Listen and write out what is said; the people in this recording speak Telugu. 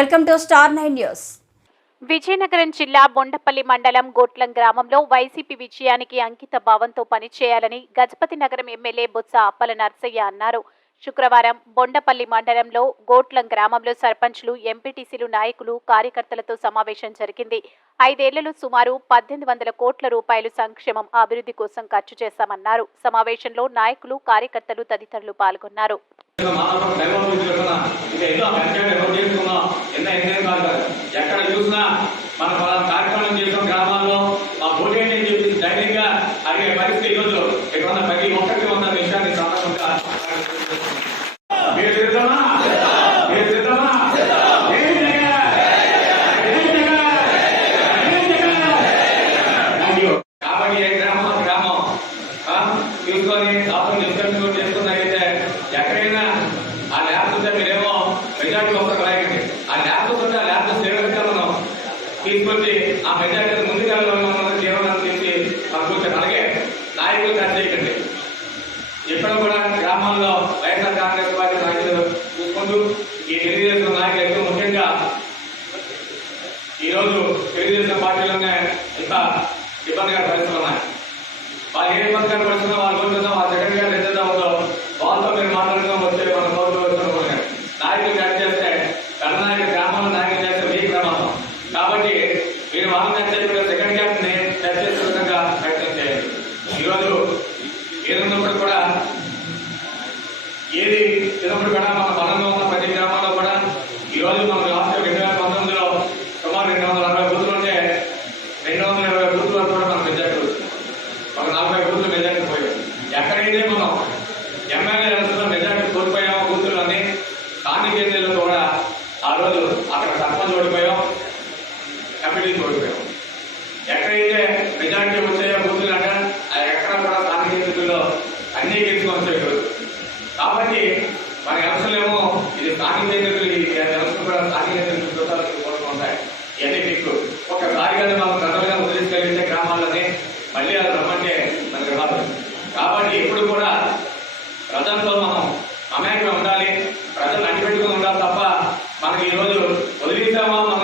Welcome to star 9 news. Vizianagaram జిల్లా బొండపల్లి మండలం గోట్లం గ్రామంలో వైసీపీ విజయానికి అంకిత భావంతో పనిచేయాలని గజపతి నగరం ఎమ్మెల్యే బొత్స అప్పల నర్సయ్య అన్నారు. శుక్రవారం బొండపల్లి మండలంలో గోట్లం గ్రామంలో సర్పంచ్లు, ఎంపీటీసీలు, నాయకులు, కార్యకర్తలతో సమావేశం జరిగింది. 5 ఏళ్లలో సుమారు 1800 కోట్ల రూపాయలు సంక్షేమం, అభివృద్ధి కోసం ఖర్చు చేశామన్నారు. సమావేశంలో నాయకులు, కార్యకర్తలు తదితరులు పాల్గొన్నారు. ఎక్కడ చూసినా మన కార్యక్రమం చేసిన గ్రామాల్లో ఆ ఓటేంటి అని చెప్పి ధైర్యంగా అడిగే పరిస్థితి ఈరోజు ఇక్కడ ప్రతి ఒక్కరికి ఉన్న విషయాన్ని సందర్భంగా మీరు సిద్ధమా? మీరు సిద్ధమా? కాబట్టి ఏ గ్రామం తీసుకొని డిస్కషన్ చేసుకున్నట్టయితే ఎక్కడైనా ఆ ల్యాబ్స్ ఉంటే మీరేమో మెజార్టీ వస్తారు రాయకండి. ఆ ల్యాబ్స్ ఉంటే ఆ ల్యాబ్స్ సేవగా మనం తీసుకొచ్చి ఆ మెజార్టీ ముందుకెళ్ళాలని జీవనాన్ని తీసి మనం కూర్చొని అలాగే నాయకులు ఖర్చు చేయకండి. ఎక్కడ కూడా గ్రామాల్లో వైఎస్ఆర్ కాంగ్రెస్ పార్టీ నాయకులు చూసుకుంటూ ఈ తెలుగుదేశం నాయకులు ముఖ్యంగా ఈరోజు తెలుగుదేశం పార్టీలోనే ఇంత ఇబ్బందిగా పరిస్థితులు ఉన్నాయి. వాళ్ళు ఏ ఇబ్బందిగా పరిస్థితుల్లో వాళ్ళు కోరుకుందాం, వాళ్ళ సెకండ్ గారు ఏదైతే ఉందో వాళ్ళతో మీరు మాట్లాడుతాం వచ్చే మన కోరుకోవచ్చు. నాయకులు కట్ చేస్తే కర్ణాటక గ్రామంలో నాయకులు చేస్తే మీ గ్రామంలో కాబట్టి మీరు వాళ్ళని కట్ చేయకుండా సెకండ్ గ్యాప్ ని టచ్ చేసే విధంగా ప్రయత్నం చేయండి. ఈరోజు ఏదున్నప్పుడు కూడా ఏది తిన్నప్పుడు కూడా మన బలంగా ఉన్న ప్రతి గ్రామంలో కూడా ఈరోజు మనం లాస్ట్ 2019లో సుమారు 260 బూతులు ఉంటే 220 బూతుల వరకు కూడా మనం మెజార్టీ వచ్చింది. ఒక 40 బూతులు మెజార్టీ పోయాం. ఎక్కడైతే మనం ఎమ్మెల్యే ఎలక్షన్లో మెజార్టీ కోల్పోయామో బూతులని స్థానిక ఎన్నికల్లో కూడా ఆ రోజు అక్కడ సర్పంచ్ ఓడిపోయాం, ఎంపీటీసీ ఓడిపోయాం. ఎక్కడైతే మెజార్టీ వచ్చాయో బూతులు అంటే ఎక్కడ కూడా స్థానిక ఎన్నికల్లో అన్ని గెలుచుకొని వచ్చాయి. కాబట్టి మన ఎలక్షన్లు ఏమో ఇది స్థానిక ఎన్నికలు, ఈ ఎలక్షన్ కూడా స్థానిక ఎన్నికలు చూడాలని ఉంటాయి. ఇవన్నీ మీకు ఒకసారి కదా మనం ప్రజలుగా వదిలించగలిగితే గ్రామాలని మళ్ళీ అది రమ్మంటే మనకి రాదు. కాబట్టి ఎప్పుడు కూడా ప్రజలతో మనం అమాయకంగా ఉండాలి, ప్రజలు అడ్డుపెట్టుకుని ఉండాలి తప్ప మనకి ఈరోజు వదిలిస్తామో మన